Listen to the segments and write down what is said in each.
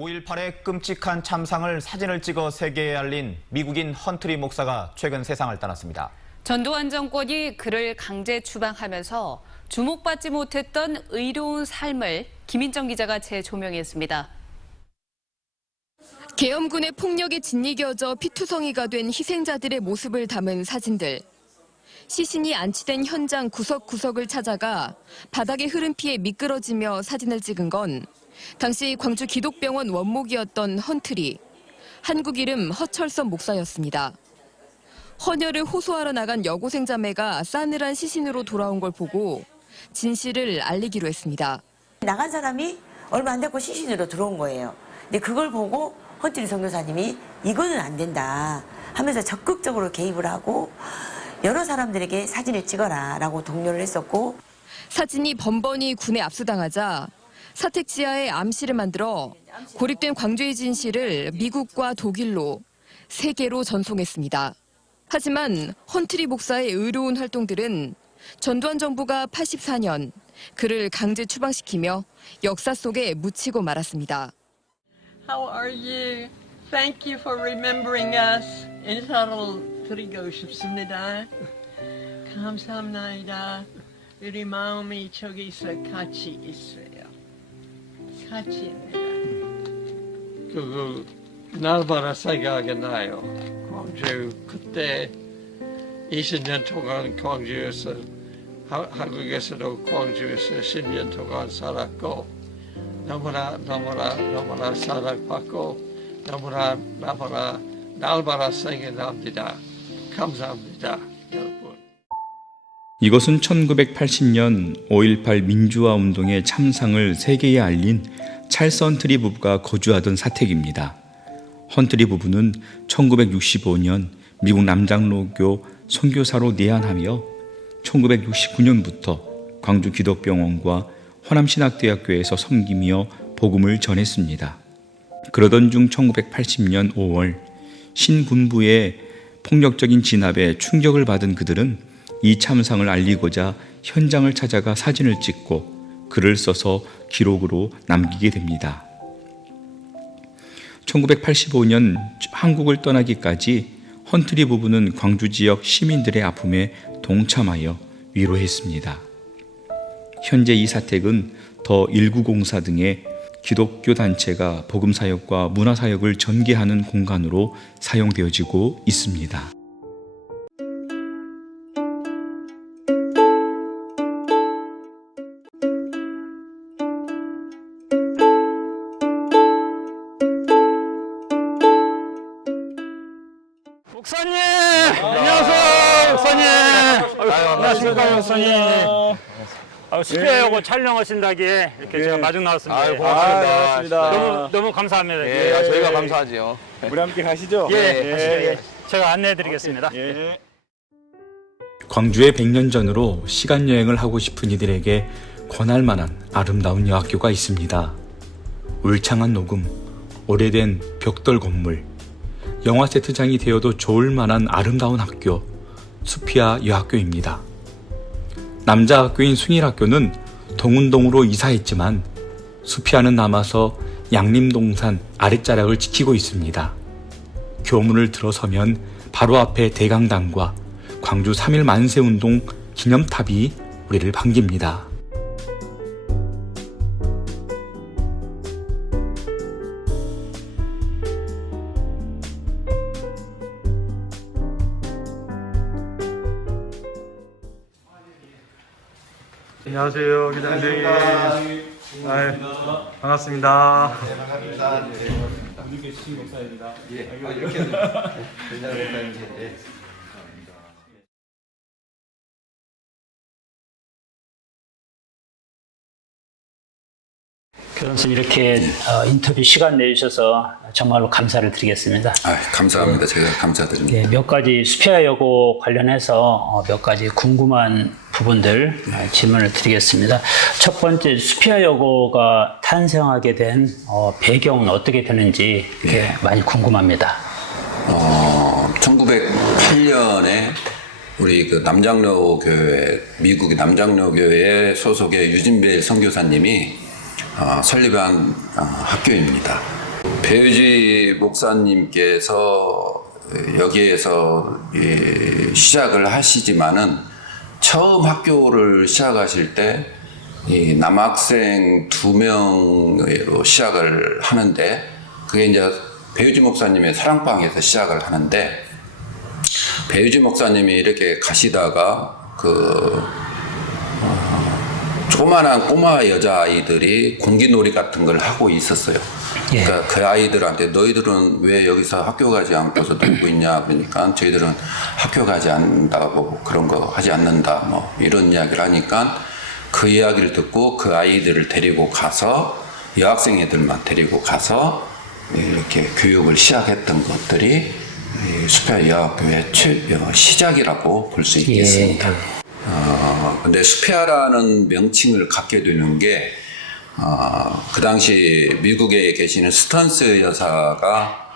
5.18의 끔찍한 참상을 사진을 찍어 세계에 알린 미국인 헌트리 목사가 최근 세상을 떠났습니다. 전두환 정권이 그를 강제 추방하면서 주목받지 못했던 의로운 삶을 김인정 기자가 재조명했습니다. 계엄군의 폭력에 짓이겨져 피투성이가 된 희생자들의 모습을 담은 사진들. 시신이 안치된 현장 구석구석을 찾아가 바닥에 흐른 피에 미끄러지며 사진을 찍은 건 당시 광주 기독병원 원목이었던 헌트리, 한국 이름 허철선 목사였습니다. 헌혈을 호소하러 나간 여고생 자매가 싸늘한 시신으로 돌아온 걸 보고 진실을 알리기로 했습니다. 나간 사람이 얼마 안 됐고 시신으로 들어온 거예요. 근데 그걸 보고 헌트리 선교사님이 이거는 안 된다 하면서 적극적으로 개입을 하고 여러 사람들에게 사진을 찍어라 라고 독려를 했었고, 사진이 번번이 군에 압수당하자 사택 지하에 암실을 만들어 고립된 광주의 진실을 미국과 독일로, 세계로 전송했습니다. 하지만 헌트리 목사의 의로운 활동들은 전두환 정부가 84년 그를 강제 추방시키며 역사 속에 묻히고 말았습니다. How are you? Thank you for remembering us. 인사를 드리고 싶습니다. 감사합니다. 우리 마음이 저기서 같이 있어요. 같이 있습니다. 날마다 생각이 나요. 광주 그때 20년 동안 광주에서 한국에서도 광주에서 10년 동안 살았고 너무나 사랑받고 너무나 날마다 생각납니다. 감사합니다, 여러분. 이것은 1980년 5.18 민주화 운동의 참상을 세계에 알린 찰스 헌트리 부부가 거주하던 사택입니다. 헌트리 부부는 1965년 미국 남장로교 선교사로 내한하며 1969년부터 광주 기독병원과 호남신학대학교에서 섬기며 복음을 전했습니다. 그러던 중 1980년 5월 신군부의 폭력적인 진압에 충격을 받은 그들은 이 참상을 알리고자 현장을 찾아가 사진을 찍고 글을 써서 기록으로 남기게 됩니다. 1985년 한국을 떠나기까지 헌트리 부부는 광주 지역 시민들의 아픔에 동참하여 위로했습니다. 현재 이 사택은 더 1904 등의 기독교 단체가 복음사역과 문화사역을 전개하는 공간으로 사용되어지고 있습니다. 목사님! 안녕하세요, 목사님! 안녕하십니까, 목사님! 수배하고 촬영하신다기에 이렇게 제가 마중 나왔습니다. 고맙습니다. 너무 감사합니다. 예, 저희가 감사하죠. 우리 함께 가시죠. 예. 제가 안내해드리겠습니다. 예. 광주에 100년 전으로 시간여행을 하고 싶은 이들에게 권할 만한 아름다운 여학교가 있습니다. 울창한 녹음, 오래된 벽돌 건물, 영화 세트장이 되어도 좋을 만한 아름다운 학교, 수피아 여학교입니다. 남자 학교인 숭일학교는 동운동으로 이사했지만 수피아는 남아서 양림동산 아랫자락을 지키고 있습니다. 교문을 들어서면 바로 앞에 대강당과 광주 3.1 만세운동 기념탑이 우리를 반깁니다. 안녕하세요, 기자님. 반갑습니다. 네, 반갑습니다. 분께 주신 목사입니다. 예, 이렇게 된장 목사님. 예. 교수님 이렇게 인터뷰 시간 내주셔서 정말로 감사를 드리겠습니다. 감사합니다. 제가 감사드립니다. 네, 몇 가지 수피아 여고 관련해서 몇 가지 궁금한 부분들 질문을 드리겠습니다. 첫 번째, 수피아 여고가 탄생하게 된 배경은 어떻게 되는지 많이 궁금합니다. 1908년에 우리 그 남장로교회, 미국의 남장로교회 소속의 유진벨 선교사님이 설립한 학교입니다. 배유지 목사님께서 여기에서 시작을 하시지만은 처음 학교를 시작하실 때 이 남학생 2명으로 시작을 하는데 그게 이제 배유지 목사님의 사랑방에서 시작을 하는데 배유지 목사님이 이렇게 가시다가 조그만한 꼬마 여자아이들이 공기놀이 같은 걸 하고 있었어요. 그러니까 그 아이들한테 너희들은 왜 여기서 학교 가지 않고서 놀고 있냐 그러니까 저희들은 학교 가지 않는다고 그런 거 하지 않는다 뭐 이런 이야기를 하니까 그 이야기를 듣고 그 아이들을 데리고 가서 여학생 애들만 데리고 가서 이렇게 교육을 시작했던 것들이 수피아 여학교의 시작이라고 볼 수 있겠습니다. 근데 수피아라는 명칭을 갖게 되는 게 그 당시 미국에 계시는 스턴스 여사가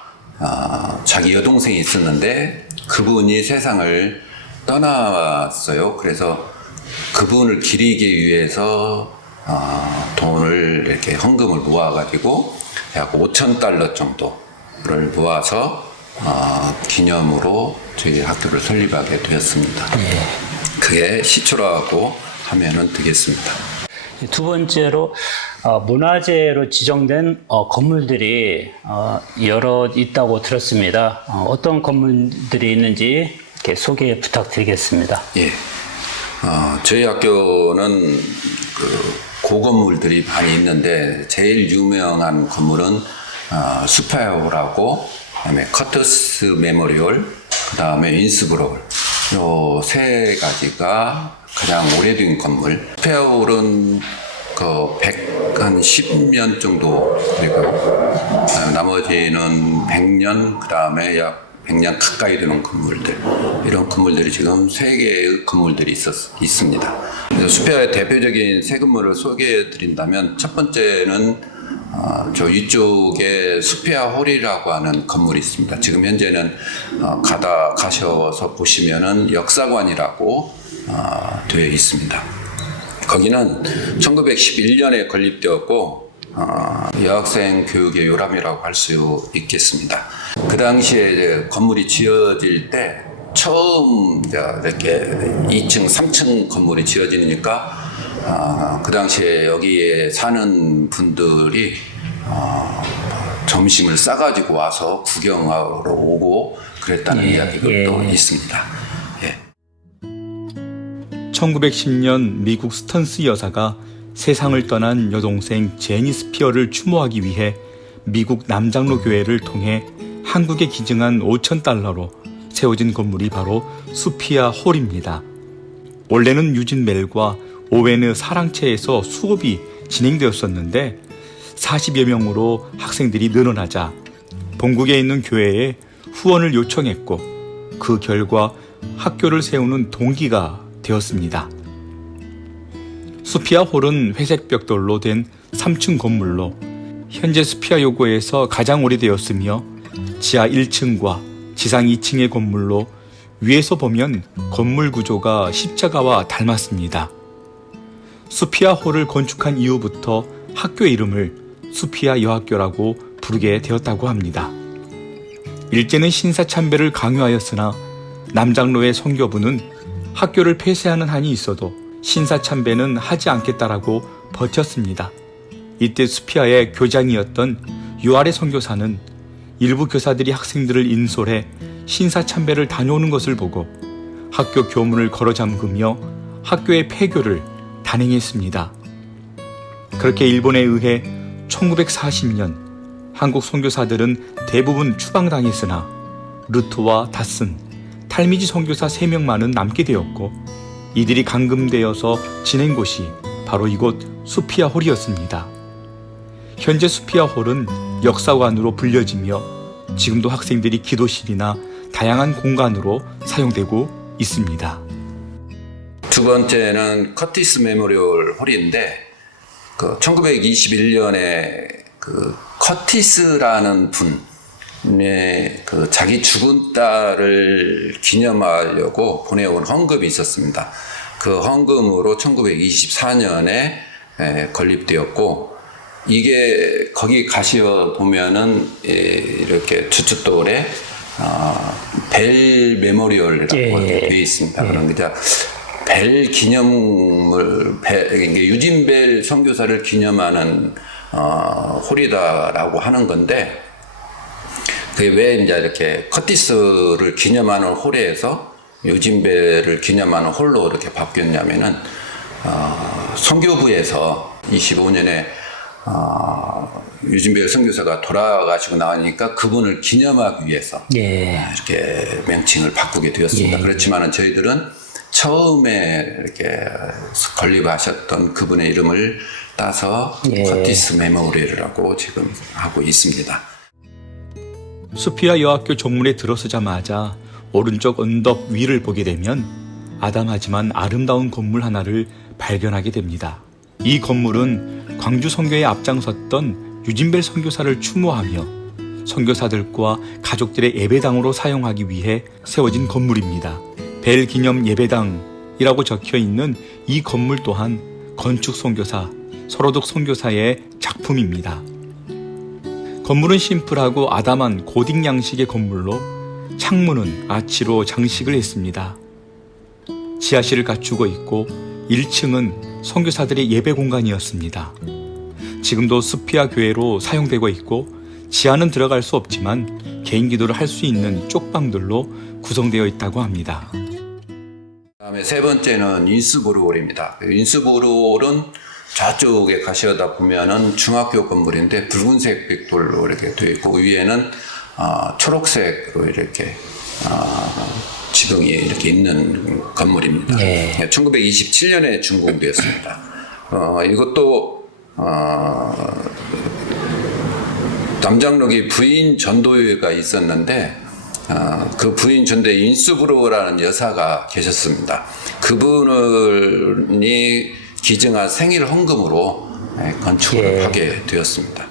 자기 여동생이 있었는데 그분이 세상을 떠났어요. 그래서 그분을 기리기 위해서 돈을 이렇게 헌금을 모아가지고 약 $5,000 정도를 모아서 기념으로 저희 학교를 설립하게 되었습니다. 그게 시초라고 하면은 되겠습니다. 두 번째로 문화재로 지정된 건물들이 여러 있다고 들었습니다. 어떤 건물들이 있는지 이렇게 소개 부탁드리겠습니다. 예. 저희 학교는 고건물들이 많이 있는데 제일 유명한 건물은 수피아홀하고 그다음에 커터스 메모리얼, 그다음에 윈스브로울 요 세 가지가 가장 오래된 건물. 수피아홀은 한 10년 정도 되고요. 나머지는 100년, 그다음에 약 100년 가까이 되는 건물들, 이런 건물들이 지금 3개의 건물들이 있습니다. 수피아의 대표적인 세 건물을 소개해 드린다면 첫 번째는 저 위쪽에 수피아 홀이라고 하는 건물이 있습니다. 지금 현재는 가셔서 보시면은 역사관이라고 되어 있습니다. 거기는 1911년에 건립되었고 여학생 교육의 요람이라고 할 수 있겠습니다. 그 당시에 이제 건물이 지어질 때 처음 이렇게 2층, 3층 건물이 지어지니까 그 당시에 여기에 사는 분들이 점심을 싸가지고 와서 구경하러 오고 그랬다는 이야기도 있습니다. 1910년 미국 스턴스 여사가 세상을 떠난 여동생 제니 스피어를 추모하기 위해 미국 남장로 교회를 통해 한국에 기증한 $5,000로 세워진 건물이 바로 수피아 홀입니다. 원래는 유진 멜과 오웬의 사랑채에서 수업이 진행되었었는데 40여 명으로 학생들이 늘어나자 본국에 있는 교회에 후원을 요청했고 그 결과 학교를 세우는 동기가 되었습니다. 수피아 홀은 회색 벽돌로 된 3층 건물로 현재 수피아 요고에서 가장 오래되었으며 지하 1층과 지상 2층의 건물로 위에서 보면 건물 구조가 십자가와 닮았습니다. 수피아 홀을 건축한 이후부터 학교 이름을 수피아 여학교라고 부르게 되었다고 합니다. 일제는 신사참배를 강요하였으나 남장로의 선교부는 학교를 폐쇄하는 한이 있어도 신사참배는 하지 않겠다라고 버텼습니다. 이때 수피아의 교장이었던 유아레 선교사는 일부 교사들이 학생들을 인솔해 신사참배를 다녀오는 것을 보고 학교 교문을 걸어 잠그며 학교의 폐교를 단행했습니다. 그렇게 일본에 의해 1940년 한국 선교사들은 대부분 추방당했으나 르토와 다슨, 탈미지 선교사 3명만은 남게 되었고 이들이 감금되어서 지낸 곳이 바로 이곳 수피아 홀이었습니다. 현재 수피아 홀은 역사관으로 불려지며 지금도 학생들이 기도실이나 다양한 공간으로 사용되고 있습니다. 두 번째는 커티스 메모리얼 홀인데 1921년에 커티스라는 분의 자기 죽은 딸을 기념하려고 보내온 헌금이 있었습니다. 그 헌금으로 1924년에 건립되었고 이게 거기 가시어 보면은 이렇게 주춧돌에 벨 메모리얼이라고 되어 있습니다. 그런 이제 벨 기념물, 이게 유진벨 선교사를 기념하는 홀이다라고 하는 건데, 그게 왜 이제 이렇게 커티스를 기념하는 홀에서 유진벨을 기념하는 홀로 이렇게 바뀌었냐면은 선교부에서 25년에 유진벨 선교사가 돌아가시고 나니까 그분을 기념하기 위해서 이렇게 명칭을 바꾸게 되었습니다. 그렇지만은 저희들은 처음에 이렇게 건립하셨던 그분의 이름을 따서 커티스 메모리얼이라고 지금 하고 있습니다. 수피아 여학교 정문에 들어서자마자 오른쪽 언덕 위를 보게 되면 아담하지만 아름다운 건물 하나를 발견하게 됩니다. 이 건물은 광주 선교에 앞장섰던 유진벨 선교사를 추모하며 선교사들과 가족들의 예배당으로 사용하기 위해 세워진 건물입니다. 벨 기념 예배당이라고 적혀 있는 이 건물 또한 건축 선교사 서로덕 선교사의 작품입니다. 건물은 심플하고 아담한 고딕 양식의 건물로 창문은 아치로 장식을 했습니다. 지하실을 갖추고 있고 1층은 선교사들의 예배 공간이었습니다. 지금도 수피아 교회로 사용되고 있고 지하는 들어갈 수 없지만 개인 기도를 할 수 있는 쪽방들로 구성되어 있다고 합니다. 그다음에 세 번째는 인스부르홀입니다. 인스부르홀은 저쪽에 가시다 보면은 중학교 건물인데 붉은색 벽돌로 이렇게 되어 있고 위에는 초록색으로 이렇게 지붕이 이렇게 있는 건물입니다. 1927년에 준공되었습니다. 이것도 남장록이 부인 전도회가 있었는데 그 부인 전도회 인스부르라는 여사가 계셨습니다. 그분이 기증한 생일 헌금으로 건축을 하게 되었습니다.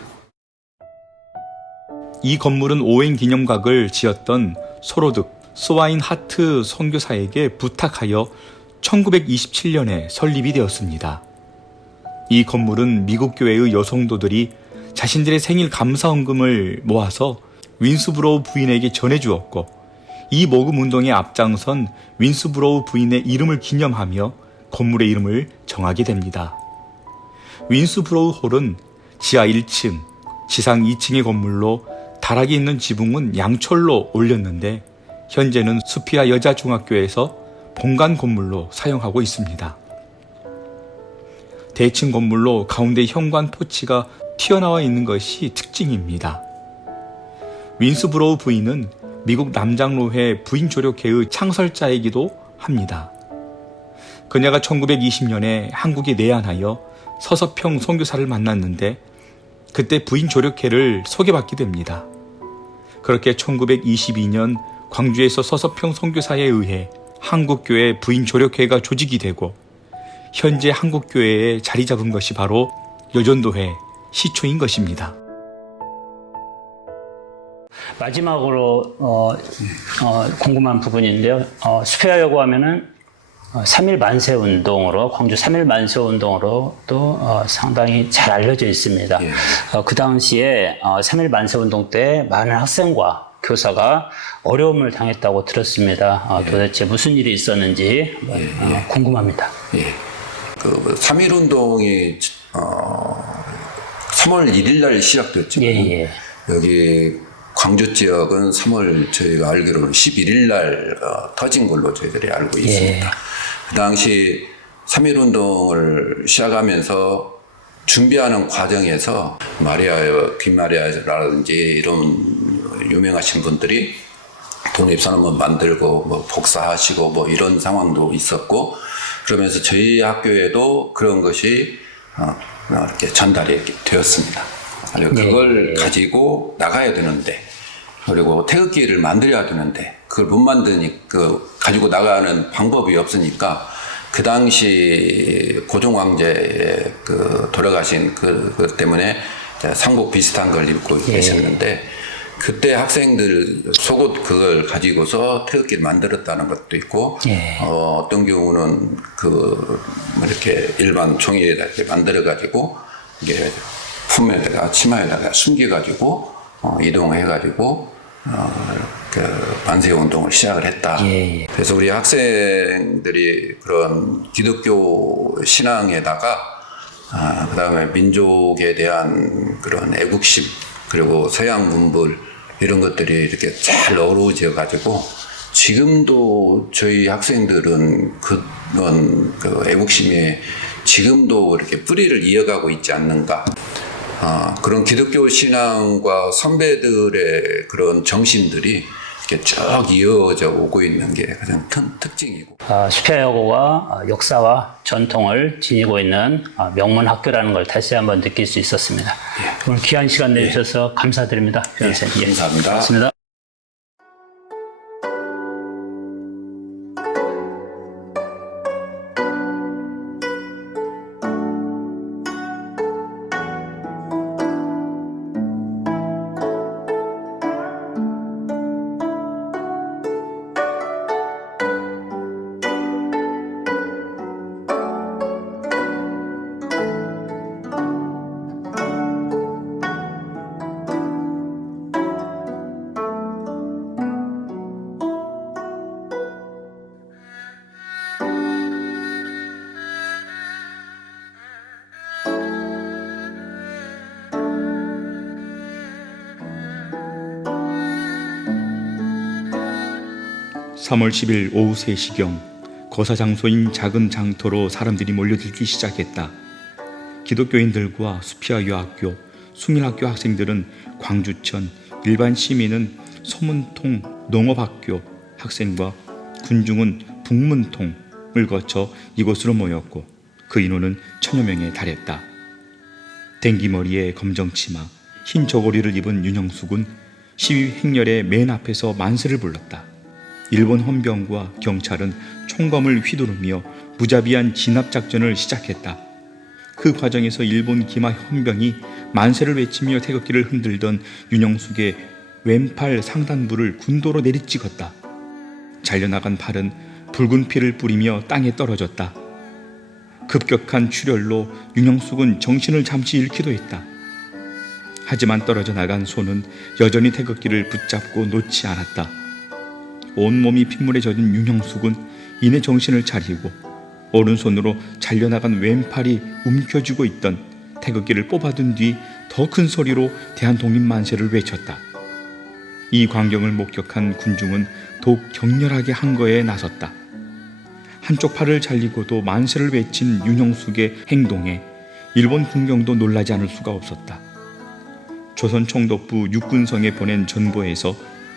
이 건물은 오행 기념각을 지었던 소로득 스와인 하트 선교사에게 부탁하여 1927년에 설립이 되었습니다. 이 건물은 미국 교회의 여성도들이 자신들의 생일 감사헌금을 모아서 윈스브로우 부인에게 전해주었고 이 모금 운동에 앞장선 윈스브로우 부인의 이름을 기념하며 건물의 이름을 정하게 됩니다. 윈스브로우 홀은 지하 1층, 지상 2층의 건물로 다락이 있는 지붕은 양철로 올렸는데 현재는 수피아 여자중학교에서 본관 건물로 사용하고 있습니다. 대층 건물로 가운데 현관 포치가 튀어나와 있는 것이 특징입니다. 윈스브로우 부인은 미국 남장로회 부인조력회의 창설자이기도 합니다. 그녀가 1920년에 한국에 내한하여 서서평 선교사를 만났는데 그때 부인조력회를 소개받게 됩니다. 그렇게 1922년 광주에서 서서평 선교사에 의해 한국교회 부인조력회가 조직이 되고 현재 한국교회에 자리 잡은 것이 바로 여전도회 시초인 것입니다. 마지막으로 궁금한 부분인데요. 수피아여고 하면은 3.1 만세 운동으로 광주 3.1 만세 운동으로 또 상당히 잘 알려져 있습니다. 그 당시에 3.1 만세 운동 때 많은 학생과 교사가 어려움을 당했다고 들었습니다. 도대체 무슨 일이 있었는지 궁금합니다. 그 3.1 운동이 3월 1일 날 시작됐죠. 여기 광주 지역은 3월 저희가 알기로는 11일 날 터진 걸로 저희들이 알고 있습니다. 그 당시 3.1 운동을 시작하면서 준비하는 과정에서 김마리아라든지 이런 유명하신 분들이 독립선언문 만들고 뭐 복사하시고 뭐 이런 상황도 있었고 그러면서 저희 학교에도 그런 것이 이렇게 전달이 되었습니다. 그리고 그걸 가지고 나가야 되는데 그리고 태극기를 만들어야 되는데 그걸 못 만드니 가지고 나가는 방법이 없으니까 그 당시 고종황제에 돌아가신 그 때문에 상복 비슷한 걸 입고 계셨는데 그때 학생들 속옷 그걸 가지고서 태극기를 만들었다는 것도 있고 어떤 경우는 이렇게 일반 종이에다 이렇게 만들어 가지고 이게 품에다가 치마에다가 숨겨가지고 이동해가지고 그 반세 운동을 시작을 했다. 예. 그래서 우리 학생들이 그런 기독교 신앙에다가 그다음에 민족에 대한 그런 애국심 그리고 서양 문물 이런 것들이 이렇게 잘 어우러져 가지고 지금도 저희 학생들은 그런 그 애국심에 지금도 이렇게 뿌리를 이어가고 있지 않는가. 그런 기독교 신앙과 선배들의 그런 정신들이 이렇게 쭉 이어져 오고 있는 게 가장 큰 특징이고. 수피아여고가 역사와 전통을 지니고 있는 명문 학교라는 걸 다시 한번 느낄 수 있었습니다. 예. 오늘 귀한 시간 내주셔서 감사드립니다. 변호사님. 예, 감사합니다. 고맙습니다. (3월 10일) 오후 3시경 거사 장소인 작은 장터로 사람들이 몰려들기 시작했다. 기독교인들과 수피아 유학교, 수민학교 학생들은 광주천, 일반 시민은 서문통 농업학교 학생과 군중은 북문통을 거쳐 이곳으로 모였고 그 인원은 1000여 명에 달했다. 댕기머리에 검정치마, 흰 저고리를 입은 윤형숙은 시위 행렬의 맨 앞에서 만세를 불렀다. 일본 헌병과 경찰은 총검을 휘두르며 무자비한 진압작전을 시작했다. 그 과정에서 일본 기마 헌병이 만세를 외치며 태극기를 흔들던 윤영숙의 왼팔 상단부를 군도로 내리찍었다. 잘려나간 팔은 붉은 피를 뿌리며 땅에 떨어졌다. 급격한 출혈로 윤영숙은 정신을 잠시 잃기도 했다. 하지만 떨어져 나간 손은 여전히 태극기를 붙잡고 놓지 않았다. 온몸이 핏물에 젖은 윤형숙은 이내 정신을 차리고 오른손으로 잘려나간 왼팔이 움켜쥐고 있던 태극기를 뽑아둔 뒤 더 큰 소리로 대한독립만세를 외쳤다. 이 광경을 목격한 군중은 더욱 격렬하게 항거에 나섰다. 한쪽 팔을 잘리고도 만세를 외친 윤형숙의 행동에 일본 군경도 놀라지 않을 수가 없었다. 조선 총독부 육군성에 보낸 전보에서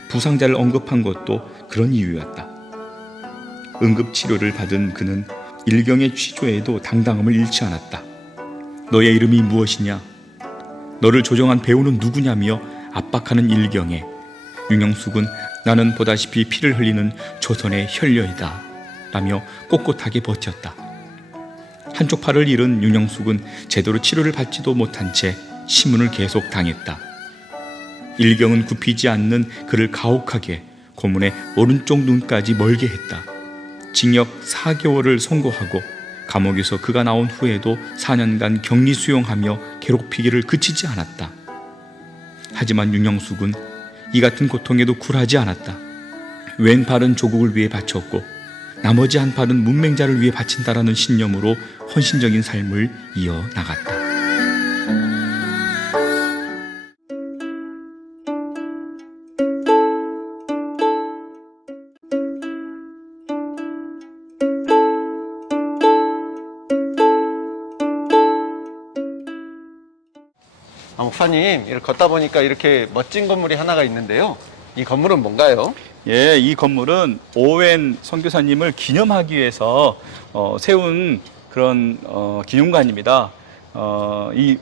부상자를 언급한 것도 그런 이유였다. 응급치료를 받은 그는 일경의 취조에도 당당함을 잃지 않았다. 너의 이름이 무엇이냐? 너를 조정한 배우는 누구냐며 압박하는 일경에 윤영숙은 나는 보다시피 피를 흘리는 조선의 혈려이다 라며 꼿꼿하게 버텼다. 한쪽 팔을 잃은 윤영숙은 제대로 치료를 받지도 못한 채 시문을 계속 당했다. 일경은 굽히지 않는 그를 가혹하게 고문의 오른쪽 눈까지 멀게 했다. 징역 4개월을 선고하고 감옥에서 그가 나온 후에도 4년간 격리 수용하며 괴롭히기를 그치지 않았다. 하지만 윤영숙은 이 같은 고통에도 굴하지 않았다. 왼팔은 조국을 위해 바쳤고 나머지 한 팔은 문맹자를 위해 바친다라는 신념으로 헌신적인 삶을 이어나갔다. 목사님, 이렇게 걷다 보니까 이렇게 멋진 건물이 하나가 있는데요. 이 건물은 뭔가요? 예, 이 건물은 오웬 선교사님을 기념하기 위해서 세운 그런 기념관입니다. 이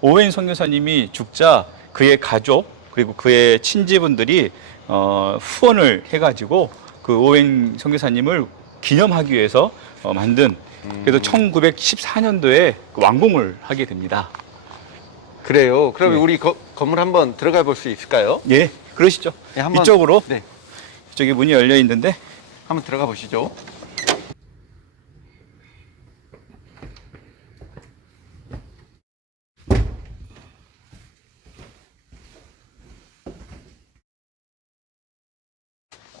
오웬 선교사님이 죽자 그의 가족 그리고 그의 친지분들이 후원을 해가지고 그 오웬 선교사님을 기념하기 위해서 만든 그래서 1914년도에 완공을 하게 됩니다. 그래요. 그러면 네. 우리 건물 한번 들어가 볼 수 있을까요? 예, 그러시죠. 네, 한번, 이쪽으로. 네. 이쪽에 문이 열려 있는데 한번 들어가 보시죠.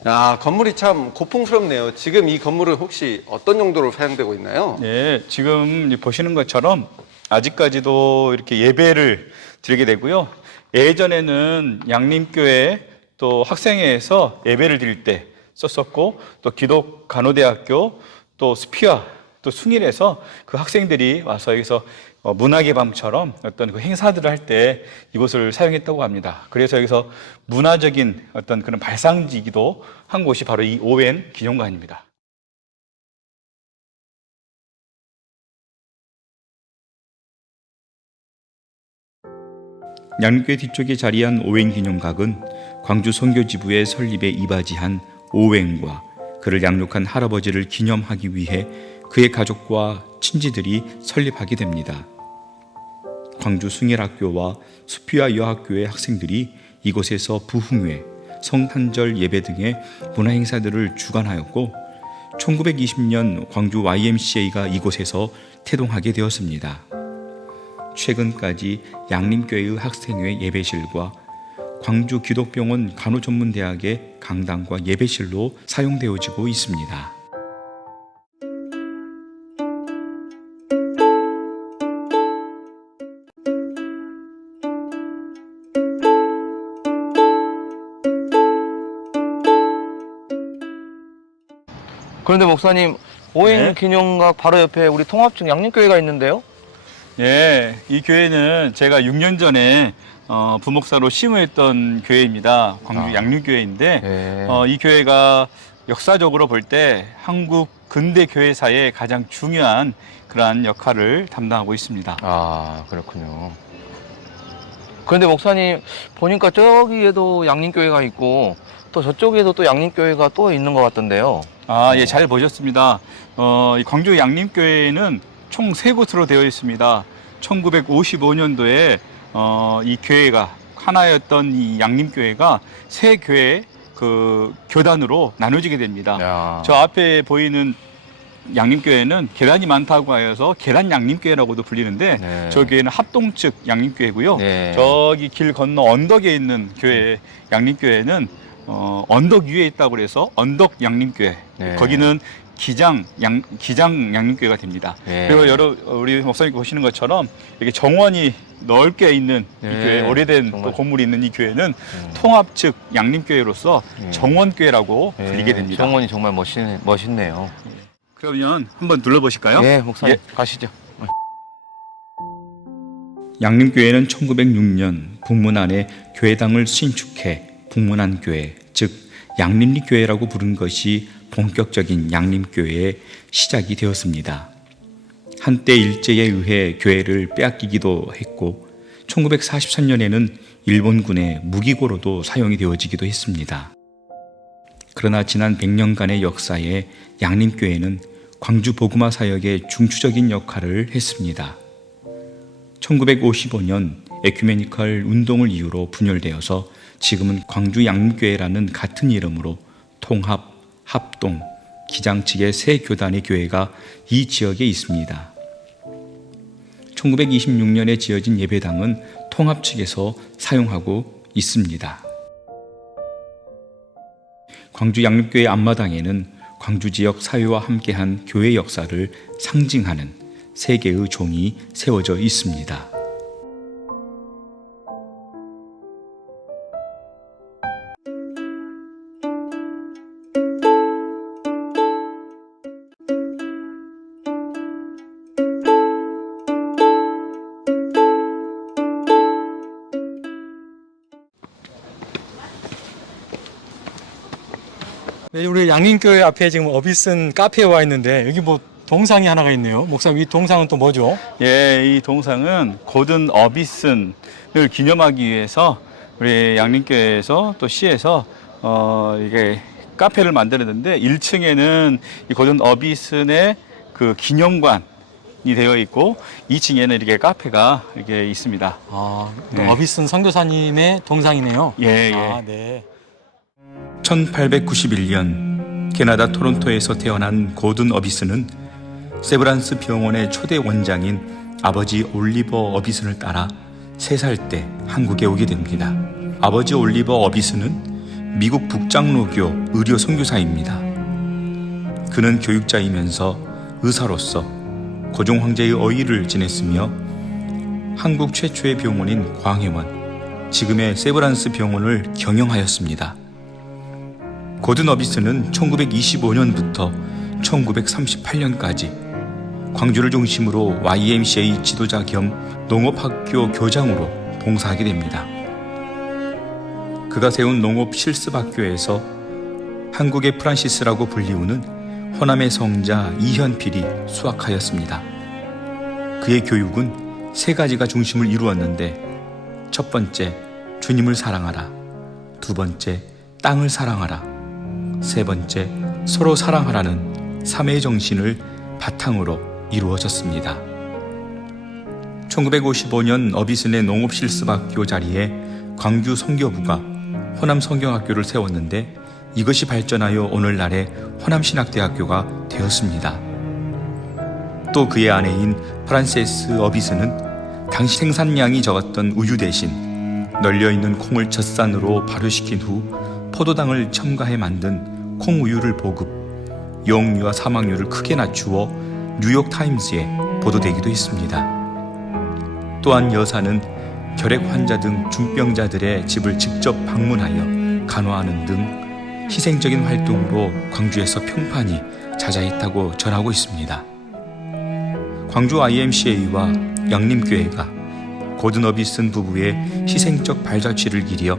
야, 건물이 참 고풍스럽네요. 지금 이 건물은 혹시 어떤 용도로 사용되고 있나요? 네, 지금 보시는 것처럼 아직까지도 이렇게 예배를 드리게 되고요. 예전에는 양림교회 또 학생회에서 예배를 드릴 때 썼었고, 또 기독간호대학교 또 스피아 또 숭일에서 그 학생들이 와서 여기서 문학의 밤처럼 어떤 그 행사들을 할 때 이곳을 사용했다고 합니다. 그래서 여기서 문화적인 어떤 그런 발상지기도 한 곳이 바로 이 오웬 기념관입니다. 양림교회 뒤쪽에 자리한 오웬 기념각은 광주 선교지부의 설립에 이바지한 오웬과 그를 양육한 할아버지를 기념하기 위해 그의 가족과 친지들이 설립하게 됩니다. 광주 숭일학교와 수피아 여학교의 학생들이 이곳에서 부흥회, 성탄절 예배 등의 문화행사들을 주관하였고 1920년 광주 YMCA가 이곳에서 태동하게 되었습니다. 최근까지 양림교회의 학생회 예배실과 광주 기독병원 간호전문대학의 강당과 예배실로 사용되어지고 있습니다. 그런데 목사님, 오웬 기념각 바로 옆에 우리 통합측 양림교회가 있는데요? 예, 이 교회는 제가 6년 전에 부목사로 심의했던 교회입니다. 광주 양림교회인데 이 교회가 역사적으로 볼 때 한국 근대 교회사의 가장 중요한 그러한 역할을 담당하고 있습니다. 아, 그렇군요. 그런데 목사님, 보니까 저기에도 양림교회가 있고 또 저쪽에도 또 양림교회가 또 있는 것 같던데요. 아, 예, 잘 보셨습니다. 이 광주 양림교회는 총 3곳으로 되어 있습니다. 1955년도에 이 교회가 하나였던 이 양림교회가 3교회 그 교단으로 나눠지게 됩니다. 야. 저 앞에 보이는 양림교회는 계단이 많다고 하여서 계단 양림교회라고도 불리는데 네. 저 교회는 합동측 양림교회고요. 네. 저기 길 건너 언덕에 있는 교회 양림교회는 언덕 위에 있다고 그래서 언덕 양림교회. 네. 거기는 기장 양림교회가 됩니다. 네. 그리고 우리 목사님 보시는 것처럼 이렇게 정원이 넓게 있는 이 네. 교회, 오래된 정말. 또 건물이 있는 이 교회는 통합측 양림교회로서 정원교회라고 불리게 됩니다. 정원이 정말 멋있네요. 그러면 한번 눌러보실까요? 네, 목사님, 예. 가시죠. 양림교회는 1906년 북문안에 교회당을 신축해 북문안교회, 즉 양림리교회라고 부른 것이 본격적인 양림교회의 시작이 되었습니다. 한때 일제에 의해 교회를 빼앗기기도 했고 1943년에는 일본군의 무기고로도 사용이 되어지기도 했습니다. 그러나 지난 100년간의 역사에 양림교회는 광주 복음화 사역의 중추적인 역할을 했습니다. 1955년 에큐메니컬 운동을 이유로 분열되어서 지금은 광주 양림교회라는 같은 이름으로 통합, 합동, 기장 측의 3교단의 교회가 이 지역에 있습니다. 1926년에 지어진 예배당은 통합 측에서 사용하고 있습니다. 광주 양림교회 앞마당에는 광주 지역 사회와 함께한 교회 역사를 상징하는 3개의 종이 세워져 있습니다. 네, 우리 양림교회 앞에 지금 어비슨 카페에 와 있는데 여기 뭐 동상이 하나가 있네요. 목사님, 이 동상은 또 뭐죠? 예, 이 동상은 고든 어비슨을 기념하기 위해서 우리 양림교회에서 또 시에서 이게 카페를 만들었는데 1층에는 이 고든 어비슨의 그 기념관이 되어 있고 2층에는 이렇게 카페가 이렇게 있습니다. 아, 또 네. 어비슨 선교사님의 동상이네요. 예, 예. 아, 네. 1891년 캐나다 토론토에서 태어난 고든 어비슨은 세브란스 병원의 초대 원장인 아버지 올리버 어비슨을 따라 3살 때 한국에 오게 됩니다. 아버지 올리버 어비슨은 미국 북장로교 의료 선교사입니다. 그는 교육자이면서 의사로서 고종 황제의 어의를 지냈으며 한국 최초의 병원인 광해원, 지금의 세브란스 병원을 경영하였습니다. 고든 어비스는 1925년부터 1938년까지 광주를 중심으로 YMCA 지도자 겸 농업학교 교장으로 봉사하게 됩니다. 그가 세운 농업실습학교에서 한국의 프란시스라고 불리우는 호남의 성자 이현필이 수학하였습니다. 그의 교육은 세 가지가 중심을 이루었는데, 첫 번째, 주님을 사랑하라. 두 번째, 땅을 사랑하라. 세 번째, 서로 사랑하라는 삼位 정신을 바탕으로 이루어졌습니다. 1955년 어비슨의 농업실습학교 자리에 광주 선교부가 호남 성경학교를 세웠는데, 이것이 발전하여 오늘날의 호남신학대학교가 되었습니다. 또 그의 아내인 프란세스 어비슨은 당시 생산량이 적었던 우유 대신 널려있는 콩을 젖산으로 발효시킨 후 포도당을 첨가해 만든 콩우유를 보급, 영유아 사망률을 크게 낮추어 뉴욕타임스에 보도되기도 했습니다. 또한 여사는 결핵 환자 등 중병자들의 집을 직접 방문하여 간호하는 등 희생적인 활동으로 광주에서 평판이 자자했다고 전하고 있습니다. 광주 IMCA와 양림교회가 고든 어비슨 부부의 희생적 발자취를 기리어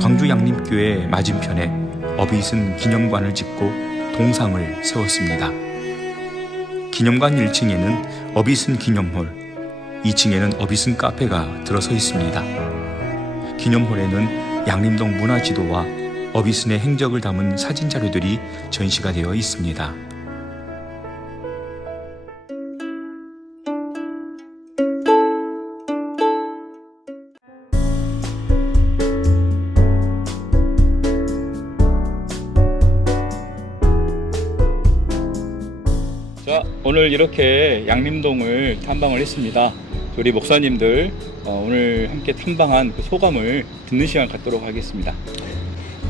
광주 양림교회 맞은편에 어비슨 기념관을 짓고 동상을 세웠습니다. 기념관 1층에는 어비슨 기념홀, 2층에는 어비슨 카페가 들어서 있습니다. 기념홀에는 양림동 문화지도와 어비슨의 행적을 담은 사진 자료들이 전시가 되어 있습니다. 자, 오늘 이렇게 양림동을 탐방을 했습니다. 우리 목사님들 오늘 함께 탐방한 그 소감을 듣는 시간 갖도록 하겠습니다.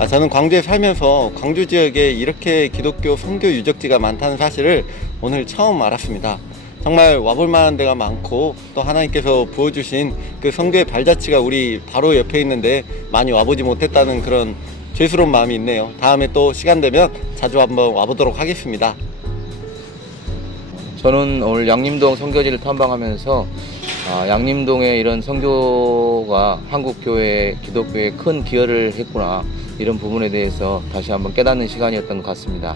저는 광주에 살면서 광주 지역에 이렇게 기독교 선교 유적지가 많다는 사실을 오늘 처음 알았습니다. 정말 와볼 만한 데가 많고, 또 하나님께서 부어주신 그 선교의 발자취가 우리 바로 옆에 있는데 많이 와보지 못했다는 그런 죄스러운 마음이 있네요. 다음에 또 시간 되면 자주 한번 와보도록 하겠습니다. 저는 오늘 양림동 선교지를 탐방하면서 양림동의 이런 선교가 한국교회, 기독교에 큰 기여를 했구나, 이런 부분에 대해서 다시 한번 깨닫는 시간이었던 것 같습니다.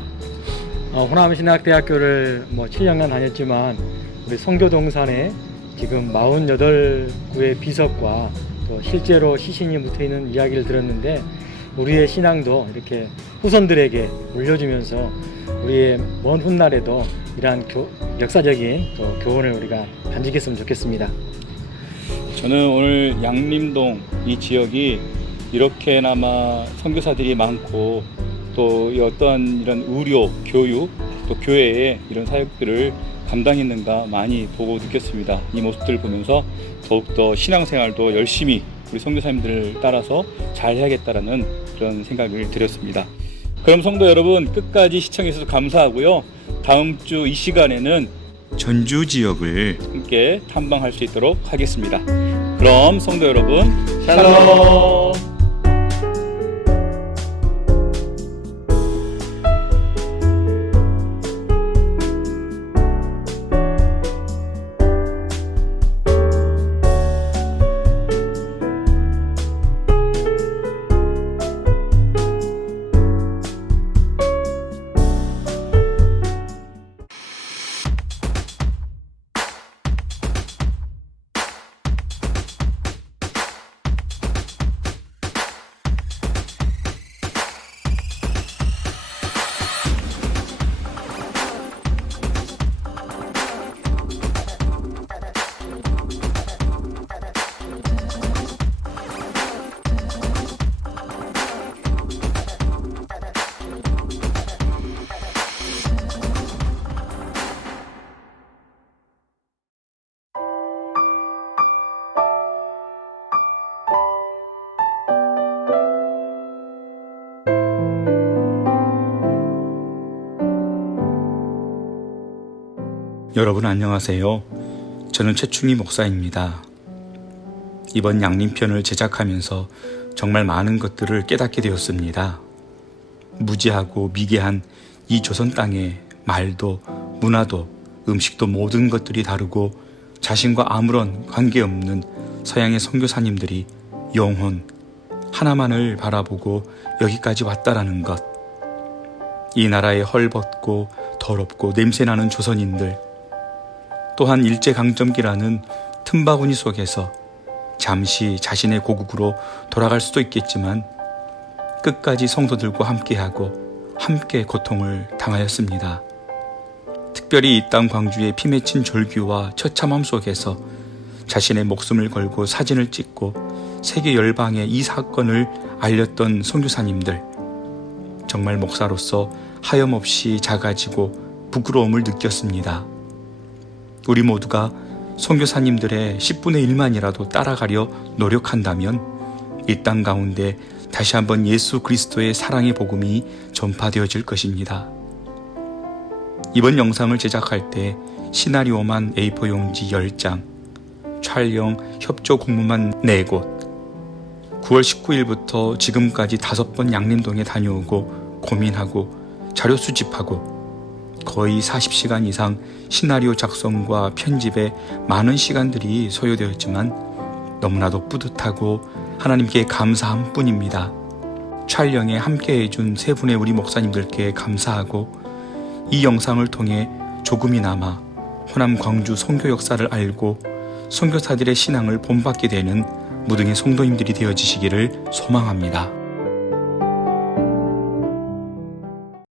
호남신학대학교를 7년간 다녔지만 우리 선교동산에 지금 48구의 비석과 또 실제로 시신이 묻혀있는 이야기를 들었는데, 우리의 신앙도 이렇게 후손들에게 물려주면서 우리의 먼 훗날에도 이러한 역사적인 또 교훈을 우리가 간직했으면 좋겠습니다. 저는 오늘 양림동 이 지역이 이렇게나마 선교사들이 많고, 또 어떠한 이런 의료, 교육, 또 교회의 이런 사역들을 감당했는가 많이 보고 느꼈습니다. 이 모습들을 보면서 더욱더 신앙생활도 열심히 우리 선교사님들을 따라서 잘 해야겠다라는 그런 생각을 들였습니다. 그럼 성도 여러분, 끝까지 시청해 주셔서 감사하고요. 다음 주 이 시간에는 전주 지역을 함께 탐방할 수 있도록 하겠습니다. 그럼 성도 여러분, 샬롬. 여러분 안녕하세요. 저는 최충희 목사입니다. 이번 양림편을 제작하면서 정말 많은 것들을 깨닫게 되었습니다. 무지하고 미개한 이 조선 땅의 말도 문화도 음식도 모든 것들이 다르고 자신과 아무런 관계없는 서양의 선교사님들이 영혼 하나만을 바라보고 여기까지 왔다라는 것. 이 나라의 헐벗고 더럽고 냄새나는 조선인들, 또한 일제강점기라는 틈바구니 속에서 잠시 자신의 고국으로 돌아갈 수도 있겠지만 끝까지 성도들과 함께하고 함께 고통을 당하였습니다. 특별히 이 땅 광주의 피 맺힌 졸귀와 처참함 속에서 자신의 목숨을 걸고 사진을 찍고 세계 열방에 이 사건을 알렸던 선교사님들, 정말 목사로서 하염없이 작아지고 부끄러움을 느꼈습니다. 우리 모두가 선교사님들의 10분의 1만이라도 따라가려 노력한다면 이 땅 가운데 다시 한번 예수 그리스도의 사랑의 복음이 전파되어질 것입니다. 이번 영상을 제작할 때 시나리오만 A4 용지 10장, 촬영 협조 공무만 4곳, 9월 19일부터 지금까지 5번 양림동에 다녀오고 고민하고 자료 수집하고 거의 40시간 이상 시나리오 작성과 편집에 많은 시간들이 소요되었지만 너무나도 뿌듯하고 하나님께 감사함 뿐입니다. 촬영에 함께 해준 세 분의 우리 목사님들께 감사하고 이 영상을 통해 조금이나마 호남 광주 선교 역사를 알고 선교사들의 신앙을 본받게 되는 무등의 성도님들이 되어지시기를 소망합니다.